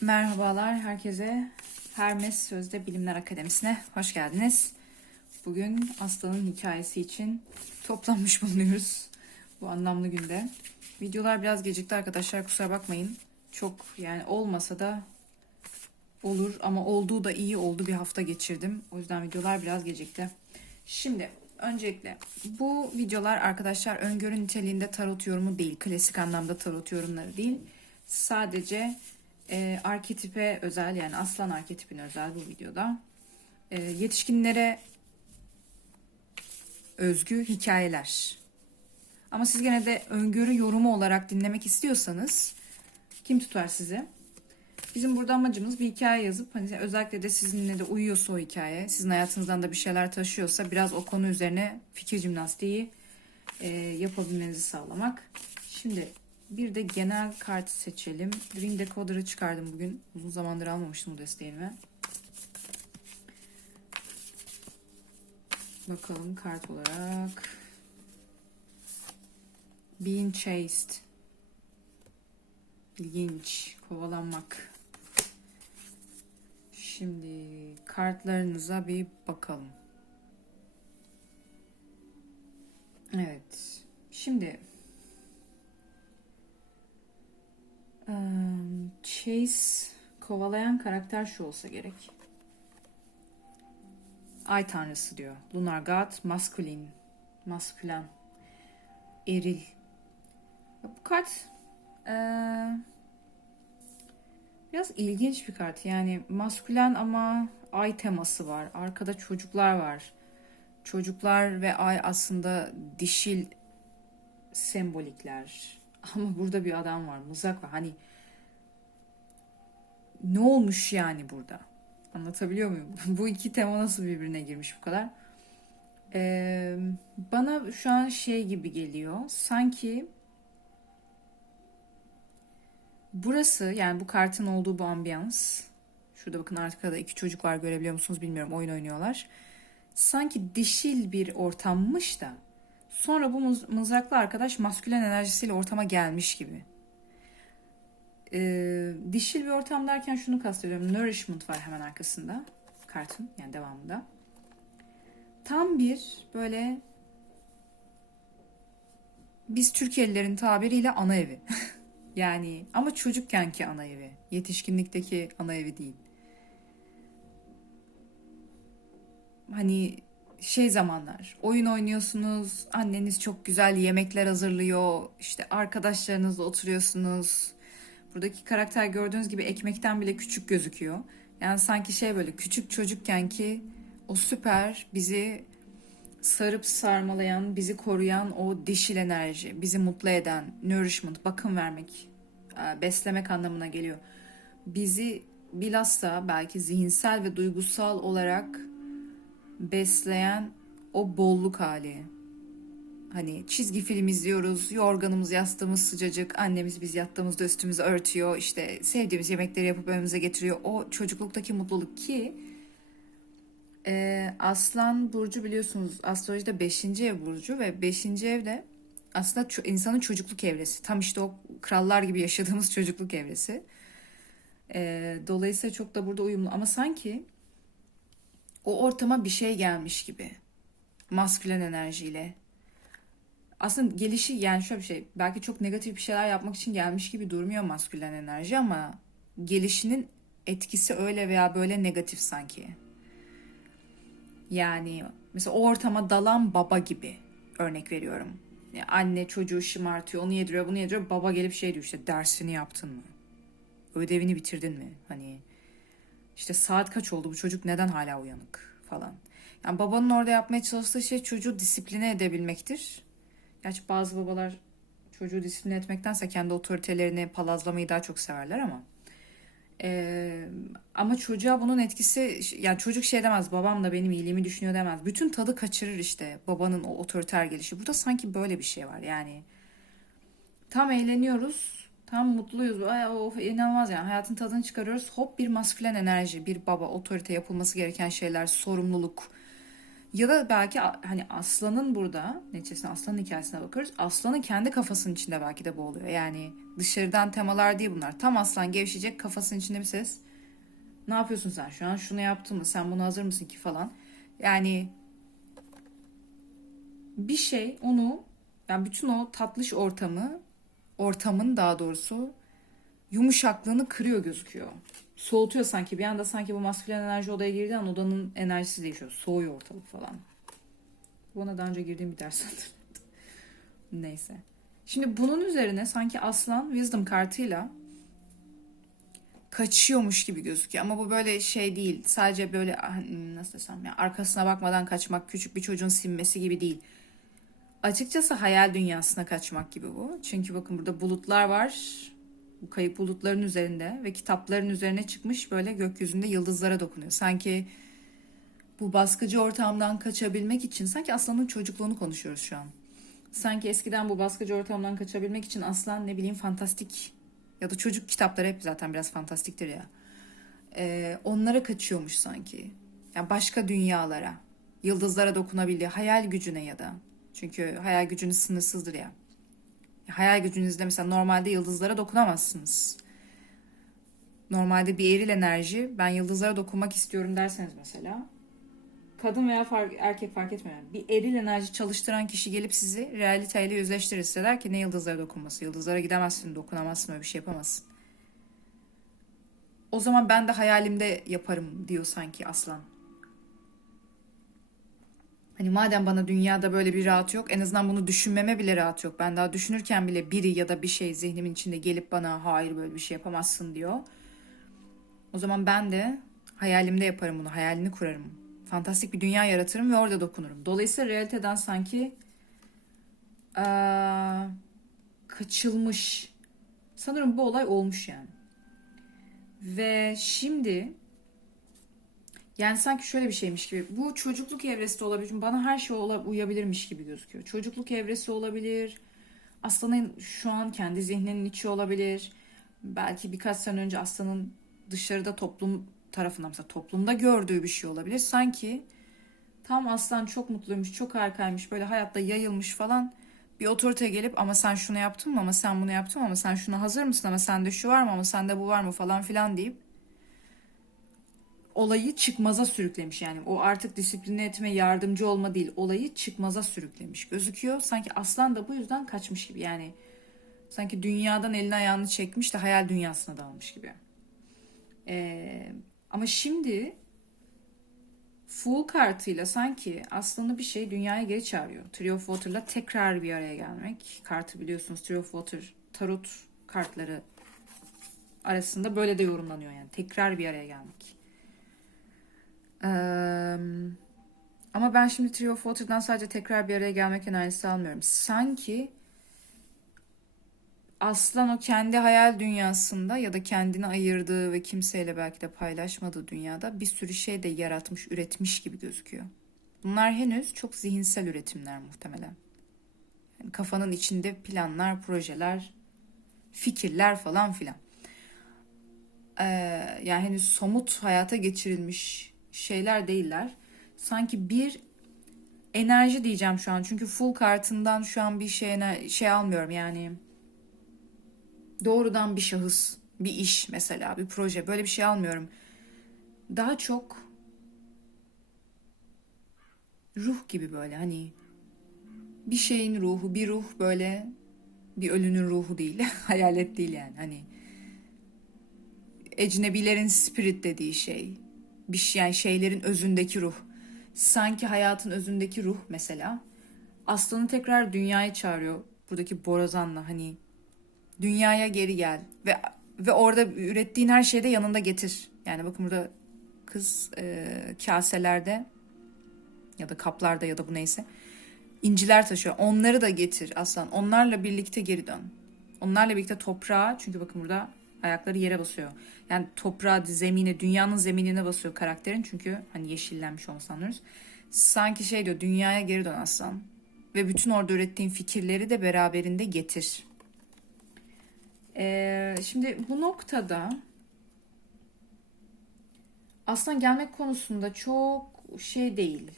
Merhabalar herkese. Hermes Sözde Bilimler Akademisi'ne hoş geldiniz. Bugün Aslan'ın hikayesi için toplanmış bulunuyoruz bu anlamlı günde. Videolar biraz gecikti arkadaşlar kusura bakmayın. Çok yani olmasa da olur ama olduğu da iyi oldu bir hafta geçirdim. O yüzden videolar biraz gecikti. Şimdi öncelikle bu videolar arkadaşlar öngörü niteliğinde tarot yorumu değil. Klasik anlamda tarot yorumları değil. Sadece e, arketipe özel yani aslan arketipine özel bu videoda. E, yetişkinlere özgü hikayeler. Ama siz gene de öngörü yorumu olarak dinlemek istiyorsanız kim tutar sizi? Bizim burada amacımız bir hikaye yazıp hani özellikle de sizinle de uyuyorsa o hikaye, sizin hayatınızdan da bir şeyler taşıyorsa biraz o konu üzerine fikir jimnastiği e, yapabilmenizi sağlamak. Şimdi bir de genel kart seçelim. Dream Decoder'ı çıkardım bugün. Uzun zamandır almamıştım bu desteğimi. Bakalım kart olarak. Being chased. İlginç. Kovalanmak. Şimdi kartlarınıza bir bakalım. Evet. Şimdi Chase kovalayan karakter şu olsa gerek. Ay tanrısı diyor. Lunar God, maskulin. Maskülen. Eril. Bu kart eee, biraz ilginç bir kart. Yani maskülen ama ay teması var. Arkada çocuklar var. Çocuklar ve ay aslında dişil sembolikler. Ama burada bir adam var. Mızrak var. Hani ne olmuş yani burada? Anlatabiliyor muyum? bu iki tema nasıl birbirine girmiş bu kadar? Ee, bana şu an şey gibi geliyor. Sanki burası yani bu kartın olduğu bu ambiyans. Şurada bakın arkada iki çocuk var görebiliyor musunuz bilmiyorum. Oyun oynuyorlar. Sanki dişil bir ortammış da Sonra bu mız- mızraklı arkadaş maskülen enerjisiyle ortama gelmiş gibi. Ee, dişil bir ortam derken şunu kastediyorum. Nourishment var hemen arkasında. Kartın yani devamında. Tam bir böyle biz Türkiye'lilerin tabiriyle ana evi. yani ama çocukkenki ana evi. Yetişkinlikteki ana evi değil. Hani şey zamanlar. Oyun oynuyorsunuz anneniz çok güzel yemekler hazırlıyor işte arkadaşlarınızla oturuyorsunuz. Buradaki karakter gördüğünüz gibi ekmekten bile küçük gözüküyor. Yani sanki şey böyle küçük çocukken ki o süper bizi sarıp sarmalayan bizi koruyan o dişil enerji bizi mutlu eden nourishment bakım vermek e, beslemek anlamına geliyor. Bizi bilhassa belki zihinsel ve duygusal olarak besleyen o bolluk hali. Hani çizgi film izliyoruz, yorganımız, yastığımız sıcacık, annemiz biz yattığımızda üstümüzü örtüyor, işte sevdiğimiz yemekleri yapıp önümüze getiriyor. O çocukluktaki mutluluk ki e, Aslan Burcu biliyorsunuz astrolojide 5. ev burcu ve 5. evde aslında insanın çocukluk evresi. Tam işte o krallar gibi yaşadığımız çocukluk evresi. E, dolayısıyla çok da burada uyumlu ama sanki o ortama bir şey gelmiş gibi. Maskülen enerjiyle. Aslında gelişi yani şöyle bir şey. Belki çok negatif bir şeyler yapmak için gelmiş gibi durmuyor maskülen enerji ama gelişinin etkisi öyle veya böyle negatif sanki. Yani mesela o ortama dalan baba gibi örnek veriyorum. Yani anne çocuğu şımartıyor, onu yediriyor, bunu yediriyor. Baba gelip şey diyor işte dersini yaptın mı? Ödevini bitirdin mi? Hani işte saat kaç oldu bu çocuk neden hala uyanık falan. Yani babanın orada yapmaya çalıştığı şey çocuğu disipline edebilmektir. Gerçi bazı babalar çocuğu disipline etmektense kendi otoritelerini palazlamayı daha çok severler ama. Ee, ama çocuğa bunun etkisi yani çocuk şey demez babam da benim iyiliğimi düşünüyor demez. Bütün tadı kaçırır işte babanın o otoriter gelişi. Burada sanki böyle bir şey var yani. Tam eğleniyoruz Tam mutluyuz. Ay, of, inanılmaz yani. Hayatın tadını çıkarıyoruz. Hop bir maskülen enerji, bir baba, otorite yapılması gereken şeyler, sorumluluk, Ya da belki hani aslanın burada neticesinde aslanın hikayesine bakıyoruz. Aslanın kendi kafasının içinde belki de bu oluyor. Yani dışarıdan temalar değil bunlar. Tam aslan gevşecek kafasının içinde bir ses. Ne yapıyorsun sen şu an? Şunu yaptın mı? Sen buna hazır mısın ki falan. Yani bir şey onu yani bütün o tatlış ortamı ortamın daha doğrusu yumuşaklığını kırıyor gözüküyor. Soğutuyor sanki. Bir anda sanki bu maskülen enerji odaya girdiği an odanın enerjisi değişiyor. Soğuyor ortalık falan. Bu Bana daha önce girdiğim bir ders. Neyse. Şimdi bunun üzerine sanki aslan wisdom kartıyla kaçıyormuş gibi gözüküyor. Ama bu böyle şey değil. Sadece böyle ah, nasıl desem ya arkasına bakmadan kaçmak, küçük bir çocuğun sinmesi gibi değil. Açıkçası hayal dünyasına kaçmak gibi bu. Çünkü bakın burada bulutlar var. Bu kayıp bulutların üzerinde ve kitapların üzerine çıkmış böyle gökyüzünde yıldızlara dokunuyor. Sanki bu baskıcı ortamdan kaçabilmek için sanki aslanın çocukluğunu konuşuyoruz şu an. Sanki eskiden bu baskıcı ortamdan kaçabilmek için aslan ne bileyim fantastik ya da çocuk kitapları hep zaten biraz fantastiktir ya. Ee, onlara kaçıyormuş sanki. Yani başka dünyalara, yıldızlara dokunabildiği hayal gücüne ya da. Çünkü hayal gücünüz sınırsızdır ya. Hayal gücünüzde mesela normalde yıldızlara dokunamazsınız. Normalde bir eril enerji ben yıldızlara dokunmak istiyorum derseniz mesela kadın veya fark, erkek fark etmiyor. Bir eril enerji çalıştıran kişi gelip sizi realiteyle yüzleştirirse der ki ne yıldızlara dokunması? Yıldızlara gidemezsin, dokunamazsın, öyle bir şey yapamazsın. O zaman ben de hayalimde yaparım diyor sanki aslan. Hani madem bana dünyada böyle bir rahat yok, en azından bunu düşünmeme bile rahat yok. Ben daha düşünürken bile biri ya da bir şey zihnimin içinde gelip bana hayır böyle bir şey yapamazsın diyor. O zaman ben de hayalimde yaparım bunu, hayalini kurarım. Fantastik bir dünya yaratırım ve orada dokunurum. Dolayısıyla realiteden sanki eee, kaçılmış. Sanırım bu olay olmuş yani. Ve şimdi yani sanki şöyle bir şeymiş gibi. Bu çocukluk evresi de olabilir. Bana her şey uyabilirmiş gibi gözüküyor. Çocukluk evresi olabilir. Aslanın şu an kendi zihninin içi olabilir. Belki birkaç sene önce aslanın dışarıda toplum tarafından mesela toplumda gördüğü bir şey olabilir. Sanki tam aslan çok mutluymuş, çok harikaymış, böyle hayatta yayılmış falan. Bir otorite gelip ama sen şunu yaptın mı ama sen bunu yaptın mı ama sen şuna hazır mısın ama sende şu var mı ama sende bu var mı falan filan deyip olayı çıkmaza sürüklemiş yani. O artık disipline etme, yardımcı olma değil. Olayı çıkmaza sürüklemiş gözüküyor. Sanki aslan da bu yüzden kaçmış gibi. Yani sanki dünyadan elini ayağını çekmiş de hayal dünyasına dalmış gibi. Ee, ama şimdi Fool kartıyla sanki aslında bir şey dünyaya geri çağırıyor. Three of Water'la tekrar bir araya gelmek. Kartı biliyorsunuz Three of Water tarot kartları arasında böyle de yorumlanıyor yani. Tekrar bir araya gelmek. Ama ben şimdi Three of sadece tekrar bir araya gelmek enerjisi almıyorum. Sanki Aslan o kendi hayal dünyasında ya da kendini ayırdığı ve kimseyle belki de paylaşmadığı dünyada bir sürü şey de yaratmış, üretmiş gibi gözüküyor. Bunlar henüz çok zihinsel üretimler muhtemelen. Yani kafanın içinde planlar, projeler, fikirler falan filan. Ee, yani henüz somut hayata geçirilmiş şeyler değiller. Sanki bir enerji diyeceğim şu an. Çünkü full kartından şu an bir şey şey almıyorum yani doğrudan bir şahıs, bir iş mesela, bir proje böyle bir şey almıyorum. Daha çok ruh gibi böyle hani bir şeyin ruhu, bir ruh böyle bir ölünün ruhu değil, hayalet değil yani hani ecnebilerin spirit dediği şey, bir şey yani şeylerin özündeki ruh. Sanki hayatın özündeki ruh mesela aslanı tekrar dünyaya çağırıyor buradaki borazanla hani dünyaya geri gel ve ve orada ürettiğin her şeyi de yanında getir. Yani bakın burada kız e, kaselerde ya da kaplarda ya da bu neyse inciler taşıyor. Onları da getir aslan. Onlarla birlikte geri dön. Onlarla birlikte toprağa çünkü bakın burada ayakları yere basıyor. Yani toprağa, zemine, dünyanın zeminine basıyor karakterin. Çünkü hani yeşillenmiş olmasını anlıyoruz. Sanki şey diyor dünyaya geri dön aslan. Ve bütün orada ürettiğin fikirleri de beraberinde getir. Ee, şimdi bu noktada aslan gelmek konusunda çok şey değil.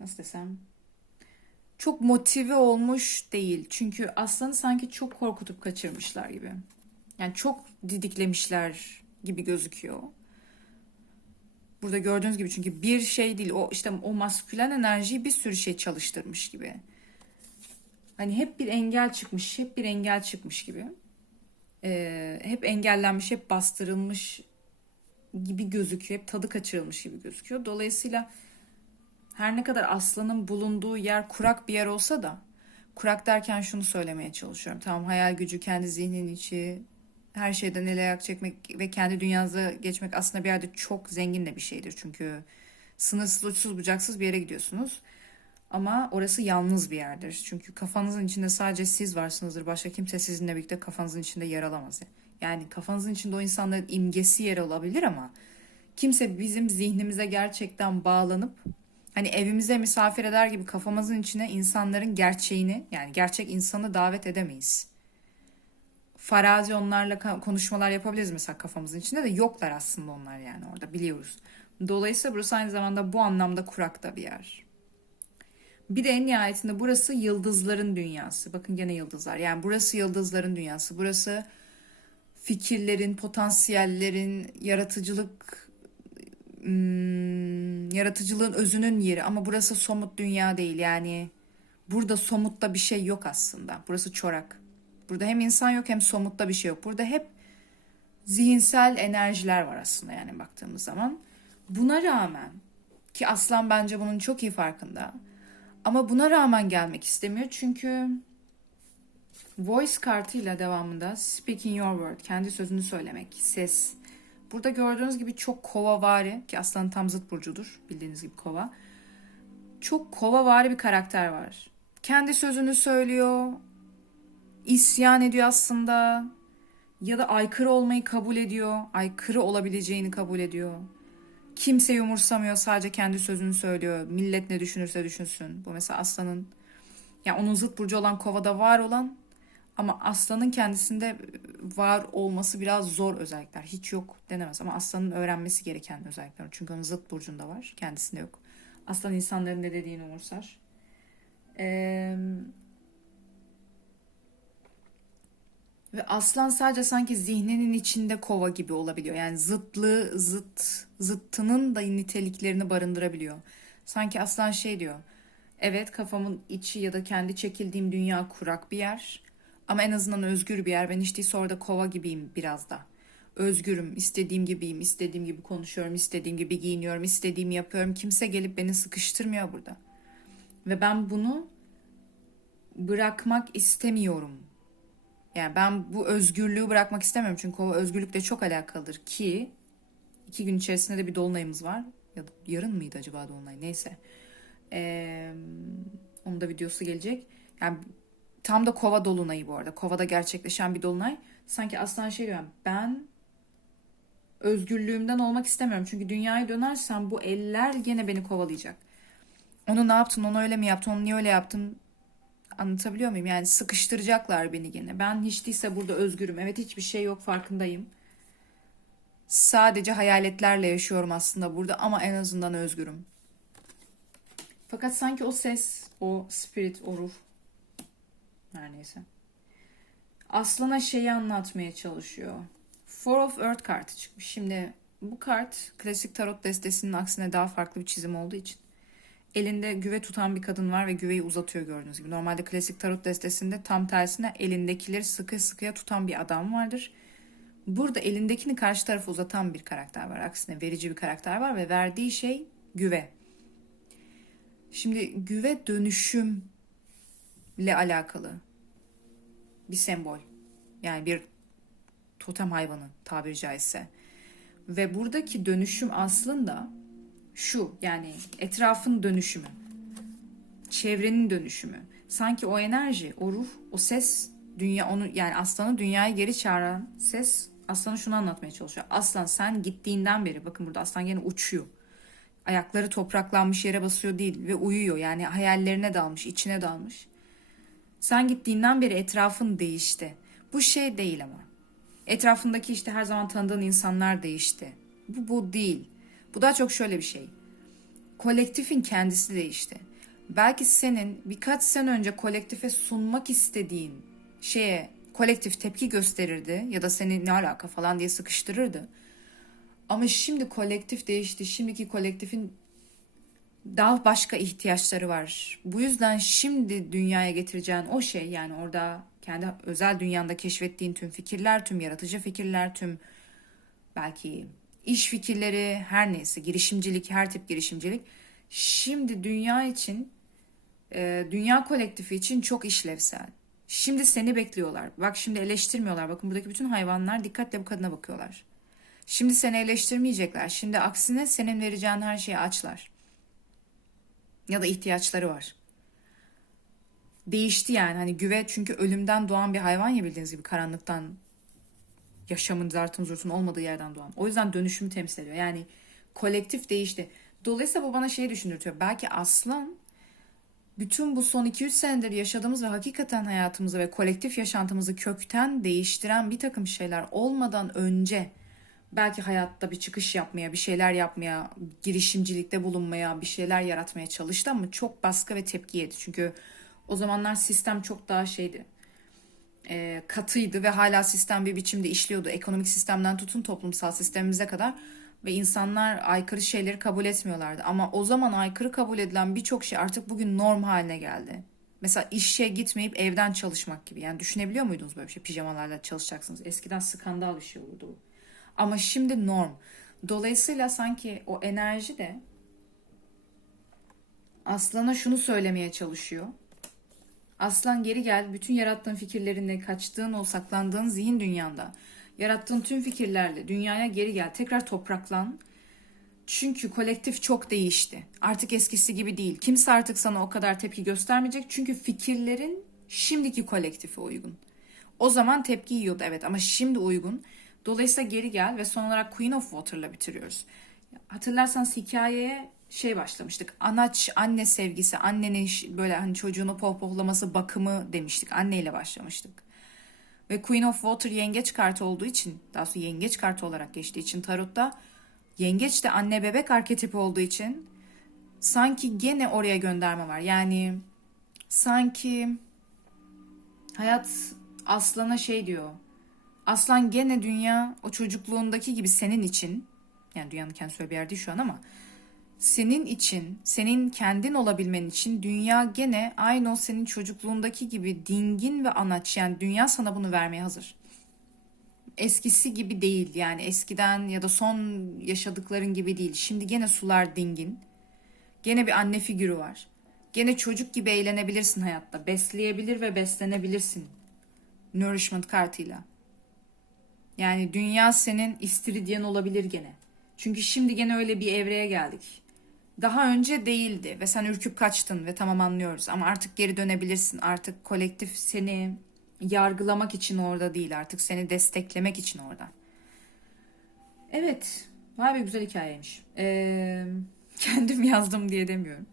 nasıl desem çok motive olmuş değil. Çünkü aslanı sanki çok korkutup kaçırmışlar gibi. Yani çok didiklemişler gibi gözüküyor. Burada gördüğünüz gibi çünkü bir şey değil o işte o maskülen enerjiyi bir sürü şey çalıştırmış gibi. Hani hep bir engel çıkmış, hep bir engel çıkmış gibi. Ee, hep engellenmiş, hep bastırılmış gibi gözüküyor. Hep tadı kaçırılmış gibi gözüküyor. Dolayısıyla her ne kadar aslanın bulunduğu yer kurak bir yer olsa da kurak derken şunu söylemeye çalışıyorum. Tamam hayal gücü, kendi zihnin içi, her şeyden ele ayak çekmek ve kendi dünyanıza geçmek aslında bir yerde çok zengin de bir şeydir. Çünkü sınırsız, uçsuz, bucaksız bir yere gidiyorsunuz. Ama orası yalnız bir yerdir. Çünkü kafanızın içinde sadece siz varsınızdır. Başka kimse sizinle birlikte kafanızın içinde yer alamaz. Yani kafanızın içinde o insanların imgesi yer alabilir ama kimse bizim zihnimize gerçekten bağlanıp hani evimize misafir eder gibi kafamızın içine insanların gerçeğini yani gerçek insanı davet edemeyiz. Farazi onlarla konuşmalar yapabiliriz mesela kafamızın içinde de yoklar aslında onlar yani orada biliyoruz. Dolayısıyla burası aynı zamanda bu anlamda kurak da bir yer. Bir de en nihayetinde burası yıldızların dünyası. Bakın gene yıldızlar. Yani burası yıldızların dünyası. Burası fikirlerin, potansiyellerin, yaratıcılık hmm, yaratıcılığın özünün yeri ama burası somut dünya değil. Yani burada somutta bir şey yok aslında. Burası çorak. Burada hem insan yok hem somutta bir şey yok. Burada hep zihinsel enerjiler var aslında yani baktığımız zaman. Buna rağmen ki Aslan bence bunun çok iyi farkında. Ama buna rağmen gelmek istemiyor çünkü voice kartıyla devamında speaking your word, kendi sözünü söylemek, ses. Burada gördüğünüz gibi çok kovavari ki aslanın tam zıt burcudur bildiğiniz gibi kova. Çok kovavari bir karakter var. Kendi sözünü söylüyor, isyan ediyor aslında ya da aykırı olmayı kabul ediyor, aykırı olabileceğini kabul ediyor. Kimse umursamıyor, sadece kendi sözünü söylüyor. Millet ne düşünürse düşünsün. Bu mesela aslanın, yani onun zıt burcu olan kovada var olan ama aslanın kendisinde var olması biraz zor özellikler. Hiç yok denemez ama aslanın öğrenmesi gereken özellikler. Çünkü onun zıt burcunda var, kendisinde yok. Aslan insanların ne dediğini umursar. Eee Ve aslan sadece sanki zihninin içinde kova gibi olabiliyor. Yani zıtlığı, zıt, zıttının da niteliklerini barındırabiliyor. Sanki aslan şey diyor. Evet kafamın içi ya da kendi çekildiğim dünya kurak bir yer. Ama en azından özgür bir yer. Ben hiç değilse orada kova gibiyim biraz da. Özgürüm, istediğim gibiyim, istediğim gibi konuşuyorum, istediğim gibi giyiniyorum, istediğimi yapıyorum. Kimse gelip beni sıkıştırmıyor burada. Ve ben bunu bırakmak istemiyorum. Yani ben bu özgürlüğü bırakmak istemiyorum çünkü o özgürlükle çok alakalıdır ki iki gün içerisinde de bir dolunayımız var. Ya yarın mıydı acaba dolunay? Neyse. Ee, onun da videosu gelecek. Yani tam da kova dolunayı bu arada. Kovada gerçekleşen bir dolunay. Sanki aslan şey diyor. Ben özgürlüğümden olmak istemiyorum. Çünkü dünyaya dönersem bu eller gene beni kovalayacak. Onu ne yaptın? Onu öyle mi yaptın? Onu niye öyle yaptın? Anlatabiliyor muyum? Yani sıkıştıracaklar beni gene. Ben hiç değilse burada özgürüm. Evet hiçbir şey yok farkındayım. Sadece hayaletlerle yaşıyorum aslında burada ama en azından özgürüm. Fakat sanki o ses, o spirit, o ruh her neyse. Aslana şeyi anlatmaya çalışıyor. Four of Earth kartı çıkmış. Şimdi bu kart klasik tarot destesinin aksine daha farklı bir çizim olduğu için elinde güve tutan bir kadın var ve güveyi uzatıyor gördüğünüz gibi. Normalde klasik tarot destesinde tam tersine elindekileri sıkı sıkıya tutan bir adam vardır. Burada elindekini karşı tarafa uzatan bir karakter var. Aksine verici bir karakter var ve verdiği şey güve. Şimdi güve dönüşümle alakalı bir sembol. Yani bir totem hayvanı tabiri caizse. Ve buradaki dönüşüm aslında şu yani etrafın dönüşümü, çevrenin dönüşümü. Sanki o enerji, o ruh, o ses dünya onu yani aslanı dünyaya geri çağıran ses aslanı şunu anlatmaya çalışıyor. Aslan sen gittiğinden beri bakın burada aslan gene uçuyor. Ayakları topraklanmış yere basıyor değil ve uyuyor. Yani hayallerine dalmış, içine dalmış. Sen gittiğinden beri etrafın değişti. Bu şey değil ama. Etrafındaki işte her zaman tanıdığın insanlar değişti. Bu bu değil. Bu daha çok şöyle bir şey. Kolektifin kendisi değişti. belki senin birkaç sene önce kolektife sunmak istediğin şeye kolektif tepki gösterirdi ya da seni ne alaka falan diye sıkıştırırdı. Ama şimdi kolektif değişti. Şimdiki kolektifin daha başka ihtiyaçları var. Bu yüzden şimdi dünyaya getireceğin o şey yani orada kendi özel dünyanda keşfettiğin tüm fikirler, tüm yaratıcı fikirler, tüm belki iş fikirleri, her neyse girişimcilik, her tip girişimcilik şimdi dünya için, e, dünya kolektifi için çok işlevsel. Şimdi seni bekliyorlar. Bak şimdi eleştirmiyorlar. Bakın buradaki bütün hayvanlar dikkatle bu kadına bakıyorlar. Şimdi seni eleştirmeyecekler. Şimdi aksine senin vereceğin her şeyi açlar. Ya da ihtiyaçları var. Değişti yani hani güve çünkü ölümden doğan bir hayvan ya bildiğiniz gibi karanlıktan yaşamın zartın zurtun olmadığı yerden doğan. O yüzden dönüşümü temsil ediyor. Yani kolektif değişti. Dolayısıyla bu bana şeyi düşündürtüyor. Belki aslan bütün bu son 2-3 senedir yaşadığımız ve hakikaten hayatımızı ve kolektif yaşantımızı kökten değiştiren bir takım şeyler olmadan önce belki hayatta bir çıkış yapmaya, bir şeyler yapmaya, girişimcilikte bulunmaya, bir şeyler yaratmaya çalıştı ama çok baskı ve tepki yedi. Çünkü o zamanlar sistem çok daha şeydi, e, katıydı ve hala sistem bir biçimde işliyordu. Ekonomik sistemden tutun toplumsal sistemimize kadar ve insanlar aykırı şeyleri kabul etmiyorlardı. Ama o zaman aykırı kabul edilen birçok şey artık bugün norm haline geldi. Mesela işe gitmeyip evden çalışmak gibi. Yani düşünebiliyor muydunuz böyle bir şey? Pijamalarla çalışacaksınız. Eskiden skandal bir şey olurdu. Ama şimdi norm. Dolayısıyla sanki o enerji de aslana şunu söylemeye çalışıyor. Aslan geri gel. Bütün yarattığın fikirlerinle kaçtığın o saklandığın zihin dünyanda yarattığın tüm fikirlerle dünyaya geri gel. Tekrar topraklan. Çünkü kolektif çok değişti. Artık eskisi gibi değil. Kimse artık sana o kadar tepki göstermeyecek. Çünkü fikirlerin şimdiki kolektife uygun. O zaman tepki yiyordu evet ama şimdi uygun. Dolayısıyla geri gel ve son olarak Queen of Water'la bitiriyoruz. Hatırlarsanız hikayeye şey başlamıştık. Anaç, anne sevgisi, annenin böyle hani çocuğunu pohpohlaması, bakımı demiştik. Anneyle başlamıştık. Ve Queen of Water yengeç kartı olduğu için, daha sonra yengeç kartı olarak geçtiği için tarotta yengeç de anne bebek arketipi olduğu için sanki gene oraya gönderme var. Yani sanki hayat aslana şey diyor. Aslan gene dünya o çocukluğundaki gibi senin için yani dünyanın kendisi öyle bir yer değil şu an ama senin için, senin kendin olabilmen için dünya gene aynı o senin çocukluğundaki gibi dingin ve anaç. Yani dünya sana bunu vermeye hazır. Eskisi gibi değil yani eskiden ya da son yaşadıkların gibi değil. Şimdi gene sular dingin. Gene bir anne figürü var. Gene çocuk gibi eğlenebilirsin hayatta. Besleyebilir ve beslenebilirsin. Nourishment kartıyla. Yani dünya senin istiridyen olabilir gene. Çünkü şimdi gene öyle bir evreye geldik. Daha önce değildi ve sen ürküp kaçtın ve tamam anlıyoruz ama artık geri dönebilirsin. Artık kolektif seni yargılamak için orada değil artık seni desteklemek için orada. Evet, vay be güzel hikayeymiş. Ee, kendim yazdım diye demiyorum.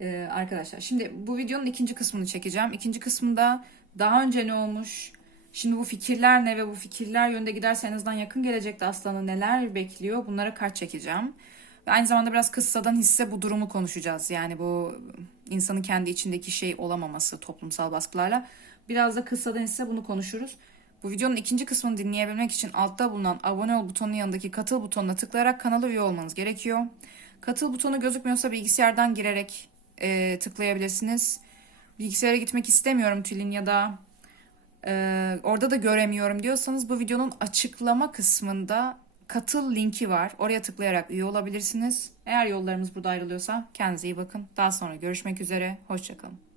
Ee, arkadaşlar şimdi bu videonun ikinci kısmını çekeceğim. İkinci kısmında daha önce ne olmuş, Şimdi bu fikirler ne ve bu fikirler yönde giderse en azından yakın gelecekte aslanı neler bekliyor bunlara kart çekeceğim. Ve aynı zamanda biraz kıssadan hisse bu durumu konuşacağız. Yani bu insanın kendi içindeki şey olamaması toplumsal baskılarla. Biraz da kıssadan hisse bunu konuşuruz. Bu videonun ikinci kısmını dinleyebilmek için altta bulunan abone ol butonunun yanındaki katıl butonuna tıklayarak kanala üye olmanız gerekiyor. Katıl butonu gözükmüyorsa bilgisayardan girerek e, tıklayabilirsiniz. Bilgisayara gitmek istemiyorum Tülin ya da ee, orada da göremiyorum diyorsanız bu videonun açıklama kısmında katıl linki var. Oraya tıklayarak üye olabilirsiniz. Eğer yollarımız burada ayrılıyorsa kendinize iyi bakın. Daha sonra görüşmek üzere. Hoşçakalın.